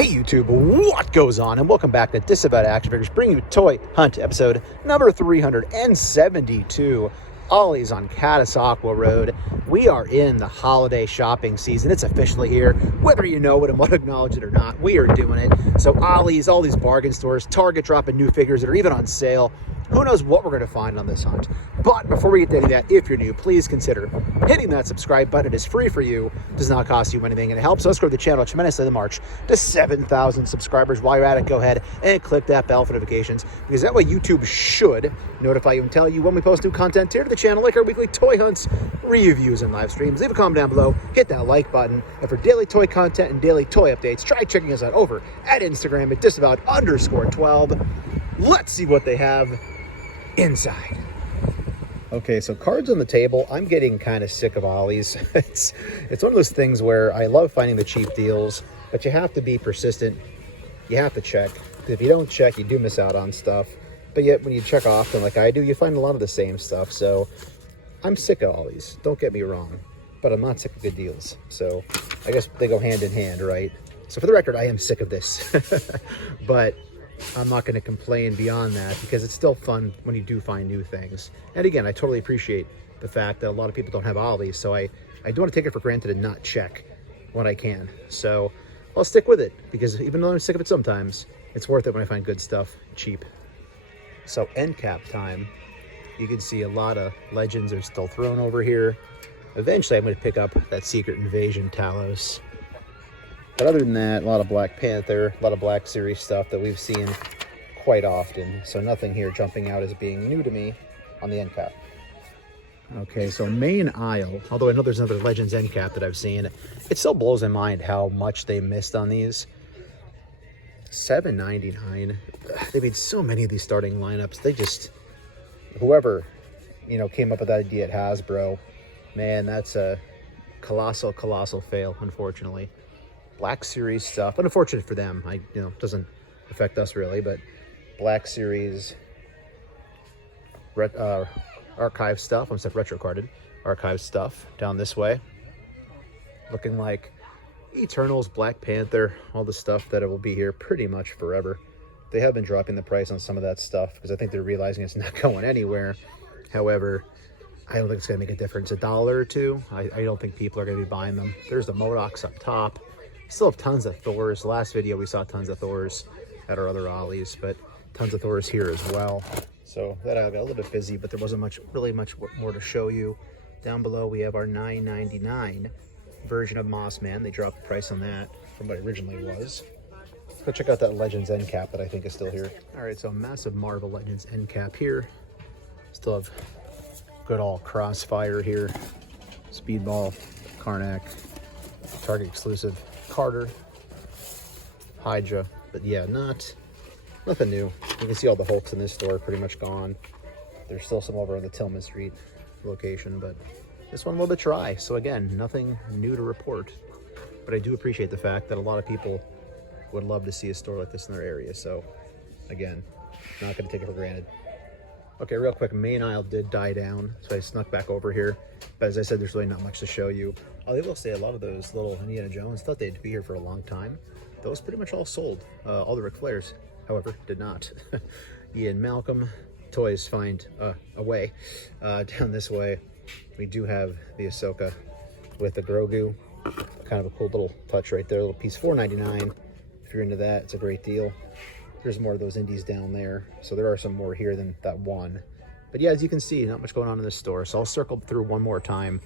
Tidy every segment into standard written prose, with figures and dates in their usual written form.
Hey YouTube, what goes on? And welcome back to Disavowed Action Figures, bringing you Toy Hunt episode number 372. Ollie's on Catasauqua Road. We are in the holiday shopping season. It's officially here. Whether you know it and want to acknowledge it or not, we are doing it. So Ollie's, all these bargain stores, Target dropping new figures that are even on sale. Who knows what we're going to find on this hunt. But before we get to any of that, if you're new, please consider hitting that subscribe button. It is free for you, does not cost you anything, and it helps us grow the channel tremendously in the march to 7,000 subscribers. While you're at it, go ahead and click that bell for notifications, because that way YouTube should notify you and tell you when we post new content here to the channel, like our weekly toy hunts, reviews, and live streams. Leave a comment down below, hit that like button, and for daily toy content and daily toy updates, try checking us out over at Instagram at disavowed_12. Let's see what they have inside. Okay, so cards on the table. I'm getting kind of sick of Ollie's. It's one of those things where I love finding the cheap deals, but you have to be persistent. You have to check, because if you don't check, you do miss out on stuff. But yet, when you check often, like I do, you find a lot of the same stuff. So I'm sick of Ollie's. Don't get me wrong, but I'm not sick of good deals. So I guess they go hand in hand, right? So for the record, I am sick of this, but I'm not going to complain beyond that, because it's still fun when you do find new things. And again, I totally appreciate the fact that a lot of people don't have Ollie's, so I don't want to take it for granted and not check when I can. So I'll stick with it, because even though I'm sick of it sometimes, it's worth it when I find good stuff cheap. So end cap time. You can see a lot of legends are still thrown over here. Eventually I'm going to pick up that Secret Invasion Talos. But other than that, a lot of Black Panther, a lot of Black Series stuff that we've seen quite often. So nothing here jumping out as being new to me on the end cap. Okay, so main aisle, although I know there's another Legends end cap that I've seen, it still blows my mind how much they missed on these. $7.99. They made so many of these starting lineups. They just, whoever, came up with that idea at Hasbro, man, that's a colossal fail, unfortunately. Black Series stuff, unfortunate for them. Doesn't affect us really, but Black Series archive stuff. I'm stuff retro carded archive stuff down this way. Looking like Eternals, Black Panther, all the stuff that it will be here pretty much forever. They have been dropping the price on some of that stuff because I think they're realizing it's not going anywhere. However, I don't think it's going to make a difference. $1 or $2, I don't think people are going to be buying them. There's the MOTUs up top. Still have tons of Thors. Last video we saw tons of Thors at our other Ollies, but tons of Thors here as well. So that I got a little bit busy, but there wasn't really much more to show you. Down below we have our $9.99 version of Mossman. They dropped the price on that from what it originally was. Go check out that Legends end cap that I think is still here. All right, so massive Marvel Legends end cap here. Still have good old Crossfire here. Speedball, Karnak, Target exclusive Carter, Hydra, but yeah, nothing new. You can see all the Hulks in this store pretty much gone. There's still some over on the Tillman Street location, but this one will be try. So again, nothing new to report, but I do appreciate the fact that a lot of people would love to see a store like this in their area. So again, not going to take it for granted. Okay, real quick, main aisle did die down, so I snuck back over here. But as I said, there's really not much to show you. I will say a lot of those little Indiana Jones, thought they'd be here for a long time. Those pretty much all sold. All the Ric Flairs, however, did not. Ian Malcolm, toys find a way. Down this way, we do have the Ahsoka with the Grogu. Kind of a cool little touch right there, a little piece, $4.99. If you're into that, it's a great deal. There's more of those indies down there. So there are some more here than that one. But yeah, as you can see, not much going on in this store. So I'll circle through one more time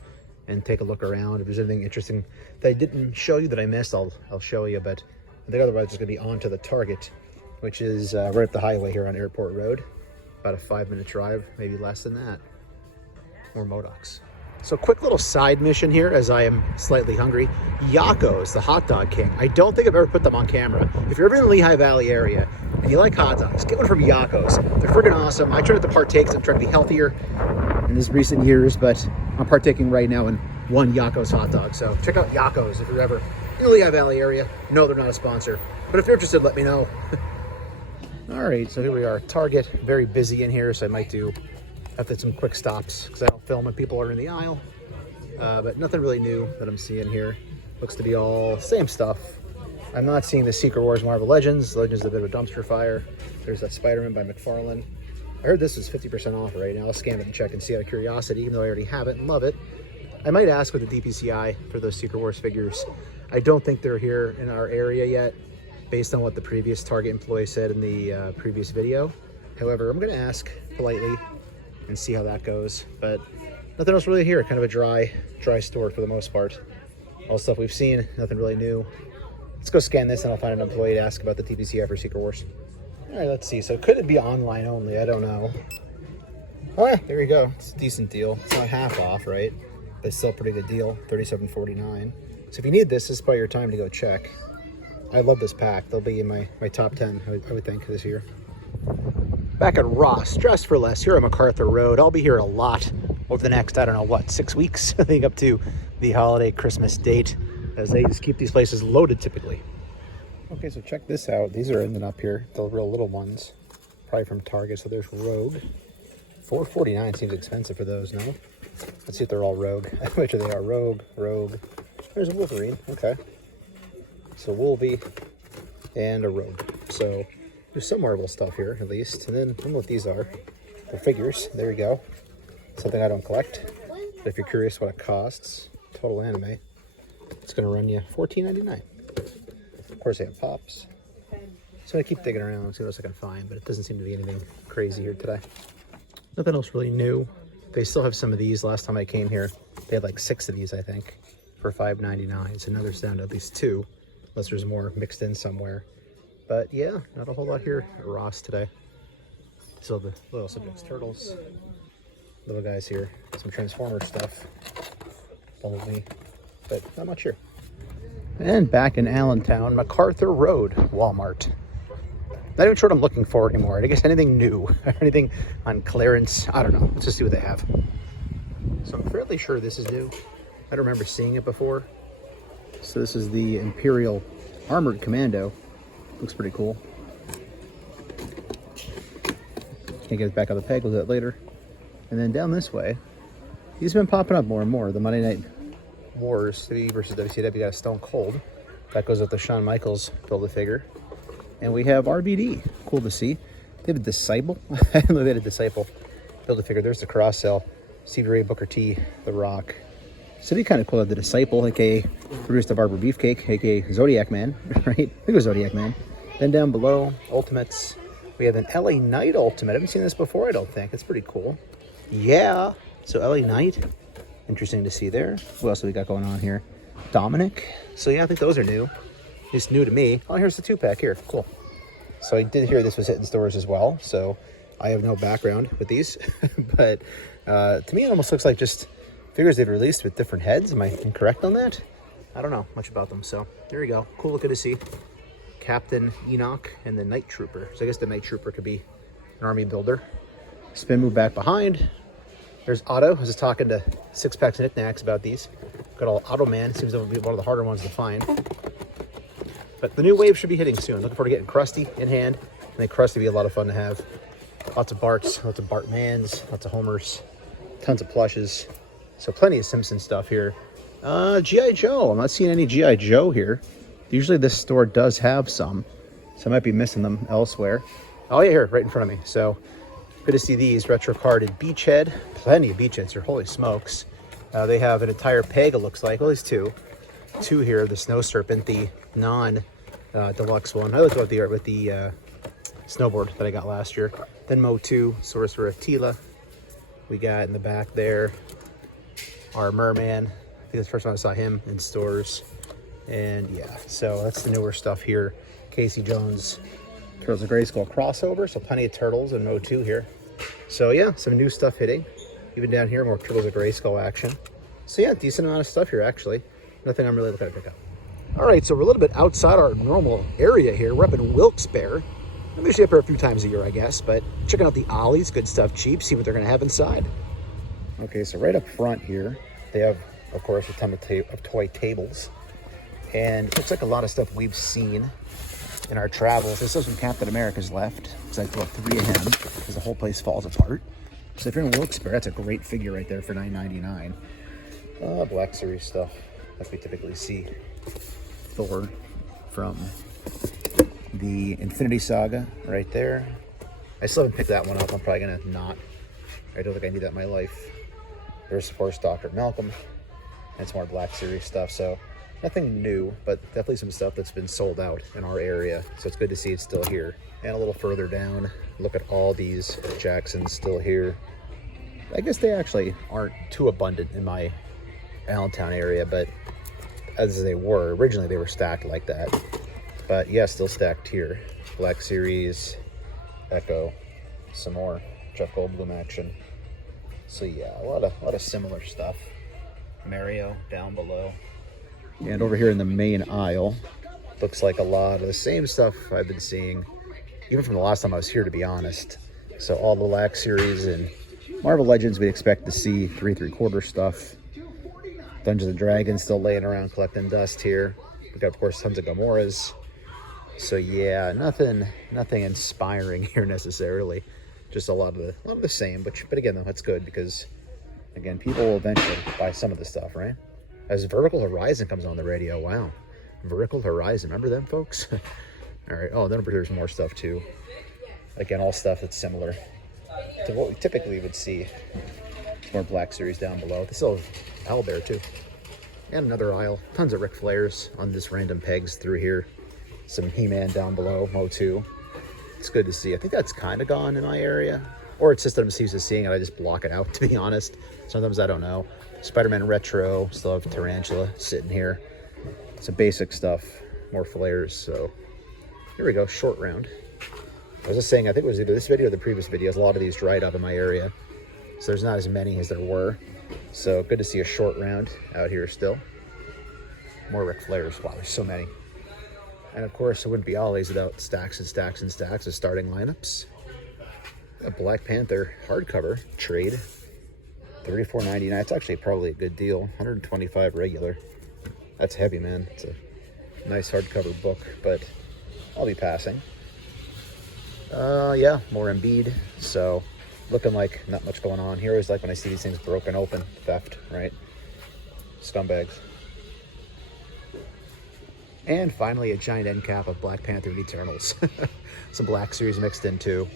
and take a look around. If there's anything interesting that I didn't show you that I missed, I'll show you. But I think otherwise it's going to be on to the Target, which is right up the highway here on Airport Road. About a 5-minute drive, maybe less than that. More MOTUs. So quick little side mission here as I am slightly hungry. Yakko's, the hot dog king. I don't think I've ever put them on camera. If you're ever in the Lehigh Valley area and you like hot dogs, get one from Yakko's. They're friggin' awesome. I try not to partake because I'm trying to be healthier in these recent years, but I'm partaking right now in one Yakko's hot dog. So check out Yakko's if you're ever in the Lehigh Valley area. No, they're not a sponsor, but if you're interested, let me know. All right, so here we are. Target, very busy in here, so I might have to some quick stops because I don't film when people are in the aisle. But nothing really new that I'm seeing here. Looks to be all same stuff. I'm not seeing the Secret Wars Marvel Legends. Legends is a bit of a dumpster fire. There's that Spider-Man by Mcfarlane. I heard this is 50% off right now. I'll scan it and check and see out of curiosity, even though I already have it and love it. I might ask with the DPCI for those Secret Wars figures. I don't think they're here in our area yet, based on what the previous Target employee said in the previous video. However, I'm gonna ask politely and see how that goes. But nothing else really here. Kind of a dry store for the most part. All the stuff we've seen, nothing really new. Let's go scan this and I'll find an employee to ask about the DPCI for Secret Wars. All right, let's see. So could it be online only? I don't know. Oh yeah, there you go. It's a decent deal. It's not half off, right? But it's still a pretty good deal, $37.49. So if you need this is probably your time to go check. I love this pack. They'll be in my top 10, I would think, this year. Back at Ross, Dress for Less, here on MacArthur Road. I'll be here a lot over the next, I don't know what, 6 weeks, leading up to the holiday Christmas date, as they just keep these places loaded typically. Okay, so check this out. These are ending up here, the real little ones, probably from Target. So there's Rogue. $4.49 seems expensive for those, no? Let's see if they're all Rogue. Which they are. Rogue. There's a Wolverine. Okay. So Wolvie and a Rogue. So there's some Marvel stuff here, at least. And then, I don't know what these are. They're figures. There you go. Something I don't collect. But if you're curious what it costs, total anime, it's going to run you $14.99. Of course, they have pops. So I keep digging around and see what else I can find, but it doesn't seem to be anything crazy here today. Nothing else really new. They still have some of these. Last time I came here, they had like 6 of these, I think, for $5.99. So now there's down to at least 2, unless there's more mixed in somewhere. But yeah, not a whole lot here at Ross today. Still the Little Subjects Turtles. Little guys here. Some Transformer stuff. Bumblebee. But not much here. And back in Allentown, MacArthur Road, Walmart. Not even sure what I'm looking for anymore. I guess anything new, anything on clearance. I don't know. Let's just see what they have. So I'm fairly sure this is new. I don't remember seeing it before. So this is the Imperial Armored Commando. Looks pretty cool. Can't get it back on the peg. We'll do that later. And then down this way, these have been popping up more and more. The Monday Night Wars 3 versus WCW got a Stone Cold. That goes with the Shawn Michaels Build-A-Figure. And we have RVD. Cool to see. They have a Disciple. I didn't know they had a Disciple Build-A-Figure. There's the cross sell. Stevie Ray, Booker T, The Rock. So it'd be kind of cool to have the Disciple, aka produced of Barber Beefcake, aka Zodiac Man, right? I think it was Zodiac Man. Then down below, Ultimates. We have an LA Knight Ultimate. I haven't seen this before, I don't think. It's pretty cool. Yeah. So LA Knight. Interesting to see there. What else do we got going on here? Dominic. So yeah, I think those are new. It's new to me. Oh, here's the 2-pack here. Cool. So I did hear this was hitting stores as well. So I have no background with these. But to me, it almost looks like just figures they've released with different heads. Am I incorrect on that? I don't know much about them. So there you go. Cool looking to see. Captain Enoch and the Night Trooper. So I guess the Night Trooper could be an army builder. Spin move back behind. There's Otto. I was just talking to Six Packs and Knickknacks about these. Got all Otto Man. Seems to be one of the harder ones to find. But the new wave should be hitting soon. Looking forward to getting Krusty in hand. I think Krusty would be a lot of fun to have. Lots of Barts, lots of Bartmans, lots of Homers, tons of plushes. So plenty of Simpson stuff here. G.I. Joe. I'm not seeing any G.I. Joe here. Usually this store does have some. So I might be missing them elsewhere. Oh yeah, here, right in front of me. So good to see these retro carded Beachhead. Plenty of Beachheads here. Holy smokes. They have an entire peg, it looks like. Well, there's 2. 2 here. The Snow Serpent, the non-deluxe one. I looked at the art with the snowboard that I got last year. Then MOTU, Sorcerer of Tila. We got in the back there our Merman. I think that's the first time I saw him in stores. And yeah, so that's the newer stuff here. Casey Jones, Turtles of Grayskull crossover. So plenty of Turtles and MOTU here. So yeah, some new stuff hitting. Even down here, more Turtles of Grayskull action. So yeah, decent amount of stuff here actually. Nothing I'm really looking to pick up. All right, so we're a little bit outside our normal area here. We're up in Wilkes-Barre. I'm usually up here a few times a year, I guess, but checking out the Ollies, good stuff, cheap, see what they're gonna have inside. Okay, so right up front here, they have, of course, a ton of toy tables. And it looks like a lot of stuff we've seen in our travels. There's still some Captain America's left, because I bought 3 of him, because the whole place falls apart. So if you're in Wilkes-Barre, that's a great figure right there for $9.99. Black Series stuff, like we typically see. Thor, from the Infinity Saga right there. I still haven't picked that one up. I'm probably gonna not. I don't think I need that in my life. There's of course Dr. Malcolm and some more Black Series stuff. So nothing new, but definitely some stuff that's been sold out in our area. So it's good to see it's still here. And a little further down, look at all these Jacksons still here. I guess they actually aren't too abundant in my Allentown area, but as they were, originally they were stacked like that. But yeah, still stacked here. Black Series, Echo, some more Jeff Goldblum action. So yeah, a lot of similar stuff. Mario down below. And over here in the main aisle, looks like a lot of the same stuff I've been seeing, even from the last time I was here, to be honest. So all the Black Series and Marvel Legends we expect to see 3 3/4 stuff. Dungeons and Dragons still laying around collecting dust here. We've got, of course, tons of Gamoras. So yeah, nothing inspiring here necessarily. Just a lot of the same. But again, though, that's good because, again, people will eventually buy some of the stuff, right? As Vertical Horizon comes on the radio, wow. Vertical Horizon, remember them, folks? All right. Oh, then there's more stuff too. Again, all stuff that's similar to what we typically would see. More Black Series down below. They still have Owlbear too. And another aisle. Tons of Ric Flairs on this random pegs through here. Some He-Man down below, MOTU. It's good to see. I think that's kind of gone in my area. Or it's just that I'm used to seeing it. I just block it out, to be honest. Sometimes I don't know. Spider-Man Retro. Still have Tarantula sitting here. Some basic stuff. More flares. So here we go. Short round. I was just saying, I think it was either this video or the previous videos. A lot of these dried up in my area. So there's not as many as there were. So good to see a short round out here still. More Ric Flairs. Wow, there's so many. And of course, it wouldn't be Ollie's without stacks and stacks and stacks of starting lineups. A Black Panther hardcover trade. $34.99. It's actually probably a good deal. $125 regular. That's heavy, man. It's a nice hardcover book, but I'll be passing. Yeah, more Embiid. So looking like not much going on here. I always like when I see these things broken open. Theft, right? Scumbags. And finally, a giant end cap of Black Panther and Eternals. Some Black Series mixed in too.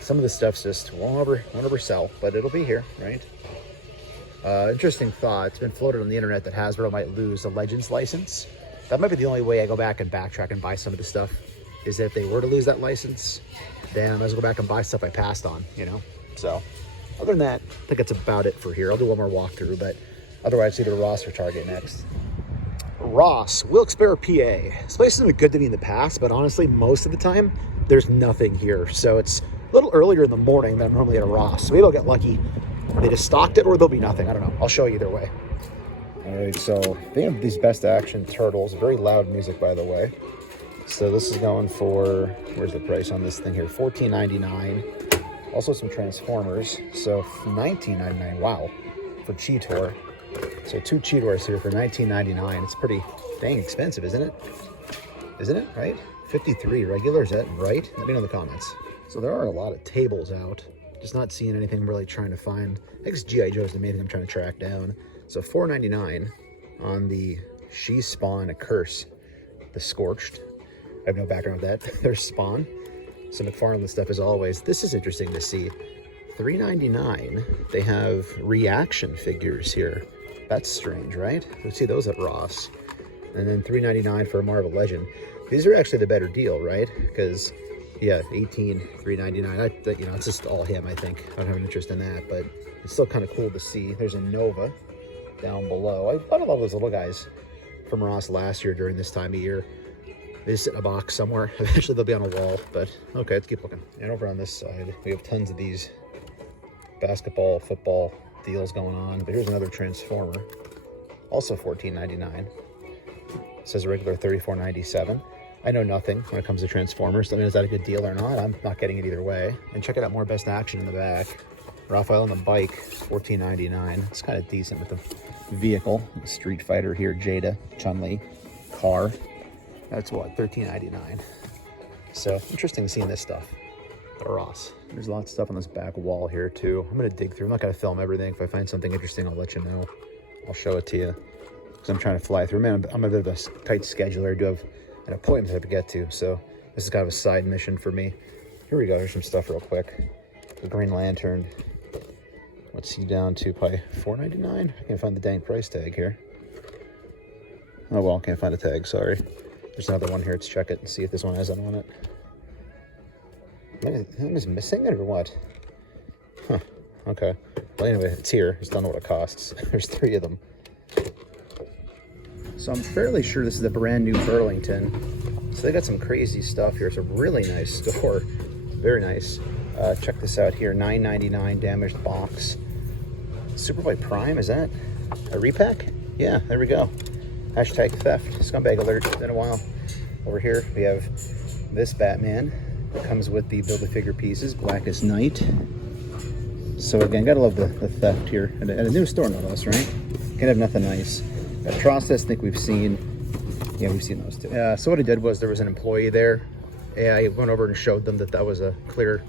Some of the stuff's just won't ever sell, but it'll be here, right? Interesting thought. It's been floated on the internet that Hasbro might lose the Legends license. That might be the only way I go back and backtrack and buy some of the stuff. Is that if they were to lose that license, then I might as well go back and buy stuff I passed on, you know? So, other than that, I think that's about it for here. I'll do one more walkthrough, but otherwise, either Ross or Target next. Ross, Wilkes-Barre, PA. This place has been good to me in the past, but honestly, most of the time, there's nothing here. So it's a little earlier in the morning than I'm normally at a Ross. So maybe I'll get lucky. They just stocked it, or there'll be nothing. I don't know. I'll show you either way. All right, so they have these Best Action Turtles. Very loud music, by the way. So this is going for, where's the price on this thing here? $14.99. Also some Transformers. So $19.99. Wow, for Cheetor. So 2 Cheetors here for $19.99. It's pretty dang expensive, isn't it? Isn't it, right? 53 regular, is that right? Let me know in the comments. So there are a lot of tables out. Just not seeing anything I'm really trying to find. I think it's G.I. Joe's the main thing I'm trying to track down. So $4.99 on the She Spawn a Curse. The Scorched. I have no background with that. There's Spawn. Some Mcfarlane stuff as always. This is interesting to see. $3.99. They have reaction figures here. That's strange, right? We'll see those at Ross. And then $3.99 for a Marvel Legend. These are actually the better deal, right? Because, yeah, $3.99. You know, it's just all him, I think. I don't have an interest in that, but it's still kind of cool to see. There's a Nova down below. I bought a lot of those little guys from Ross last year during this time of year. They just sit in a box somewhere. Eventually they'll be on a wall, but okay, let's keep looking. And over on this side, we have tons of these basketball, football deals going on. But here's another Transformer, also $14.99. It says regular $34.97. I know nothing when it comes to Transformers. I mean, is that a good deal or not? I'm not getting it either way. And check it out, more Best Action in the back. Raphael on the bike, $14.99. It's kind of decent with the vehicle. Street Fighter here, Jada, Chun-Li, car. That's what, $13.99. So interesting seeing this stuff. Ross. There's lots of stuff on this back wall here too. I'm gonna dig through. I'm not gonna film everything. If I find something interesting, I'll let you know. I'll show it to you because I'm trying to fly through. Man, I'm a bit of a tight scheduler. I do have an appointment I have to get to. So this is kind of a side mission for me. Here we go. Here's some stuff real quick. The Green Lantern. What's he down to? Probably $4.99. I can't find the dang price tag here. Oh well, can't find a tag. Sorry. There's another one here. Let's check it and see if this one has that on it. Am I missing it or what? Huh. Okay. Well, anyway, it's here. Just don't know what it costs. There's 3 of them. So I'm fairly sure this is a brand new Burlington. So they got some crazy stuff here. It's a really nice store. Very nice. Check this out here. $9.99 damaged box. Superboy Prime, is that a repack? Yeah, there we go. Hashtag theft. Scumbag alert. It's been a while. Over here we have this Batman. It comes with the Build-A-Figure pieces. Blackest Night. So again, gotta love the theft here. At a new store, no less, right? Can't have nothing nice. Process, I think we've seen. Yeah, we've seen those too. So what I did was there was an employee there. Yeah, I went over and showed them that was a clear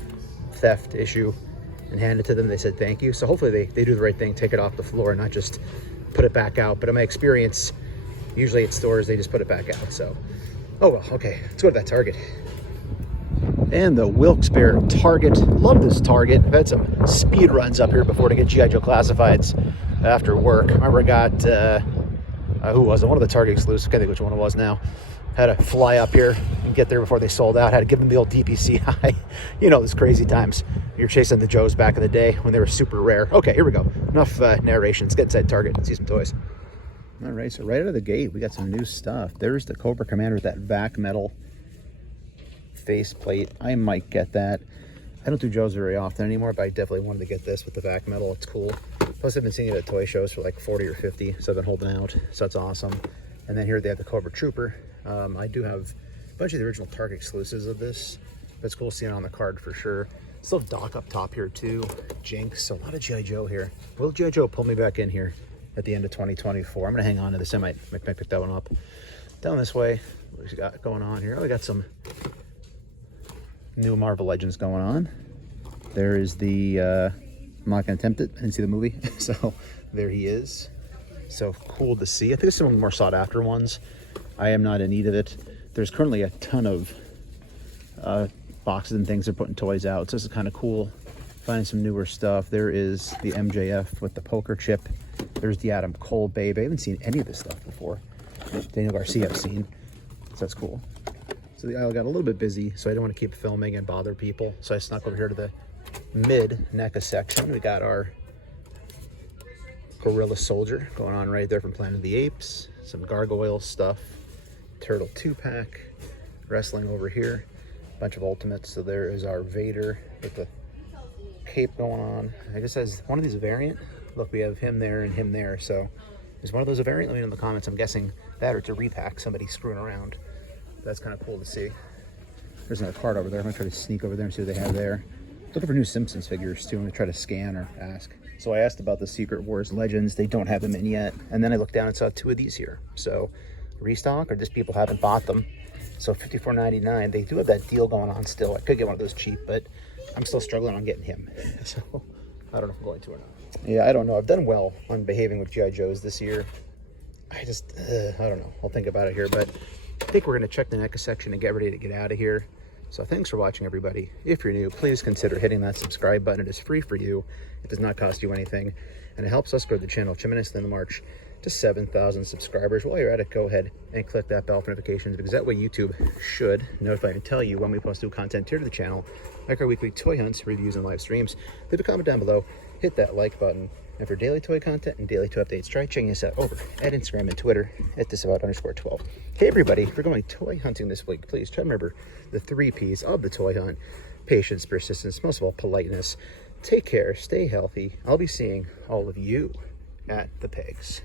theft issue and handed it to them. They said thank you. So hopefully they do the right thing, take it off the floor and not just put it back out. But in my experience, usually at stores, they just put it back out. So, oh well, okay. Let's go to that Target. And the Wilkes Bear Target. Love this Target. I've had some speed runs up here before to get G.I. Joe Classifieds after work. I remember I got, who was it? One of the Target exclusives. I can't think which one it was now. Had to fly up here and get there before they sold out. Had to give them the old DPC high. You know, those crazy times. You're chasing the Joes back in the day when they were super rare. Okay, here we go. Enough narration. Let's get inside Target and see some toys. All right, so right out of the gate, we got some new stuff. There's the Cobra Commander with that vac metal faceplate. I might get that. I don't do Joes very often anymore, but I definitely wanted to get this with the vac metal. It's cool. Plus, I've been seeing it at toy shows for like 40 or 50, so I've been holding out. So that's awesome. And then here they have the Cobra Trooper. I do have a bunch of the original Target exclusives of this, but it's cool seeing it on the card for sure. Still have Doc up top here too. Jinx, so a lot of G.I. Joe here. Will G.I. Joe pull me back in here at the end of 2024? I'm gonna hang on to this. I might pick that one up. Down this way, what we got going on here? Oh, we got some new Marvel Legends going on. There is the, I'm not gonna attempt it. I didn't see the movie, so there he is. So cool to see. I think there's some of the more sought after ones. I am not in need of it. There's currently a ton of boxes and things they're putting toys out. So this is kind of cool. Finding some newer stuff. There is the MJF with the poker chip. There's the Adam Cole babe. I haven't seen any of this stuff before. Daniel Garcia I've seen. So that's cool. So the aisle got a little bit busy, so I didn't want to keep filming and bother people. So I snuck over here to the mid NECA section. We got our Gorilla Soldier going on right there from Planet of the Apes. Some gargoyle stuff. Turtle 2-pack. Wrestling over here. Bunch of Ultimates. So there is our Vader with the cape going on. I guess as one of these a variant. Look, we have him there and him there. So is one of those a variant? Let me know in the comments. I'm guessing that or it's a repack. Somebody screwing around. That's kind of cool to see. There's another card over there. I'm gonna try to sneak over there and see what they have there. Looking for new Simpsons figures too. I'm gonna try to scan or ask. So I asked about the Secret Wars Legends. They don't have them in yet. And then I looked down and saw 2 of these here. So restock or just people haven't bought them. So $54.99. They do have that deal going on still. I could get one of those cheap, but I'm still struggling on getting him. So I don't know if I'm going to or not. Yeah, I don't know. I've done well on behaving with G.I. Joes this year. I just, I don't know. I'll think about it here, but I think we're going to check the NECA section and get ready to get out of here. So thanks for watching, everybody. If you're new, please consider hitting that subscribe button. It is free for you. It does not cost you anything, and it helps us grow the channel tremendously in the march to 7,000 subscribers. While you're at it, go ahead and click that bell for notifications, because that way YouTube should notify and tell you when we post new content here to the channel, like our weekly toy hunts, reviews, and live streams. Leave a comment down below, hit that like button, and for daily toy content and daily toy updates, try checking us out over at Instagram and Twitter at Disavowed_12. Hey everybody, if you're going toy hunting this week, please try to remember the 3 P's of the toy hunt: patience, persistence, most of all, politeness. Take care, stay healthy. I'll be seeing all of you at the pegs.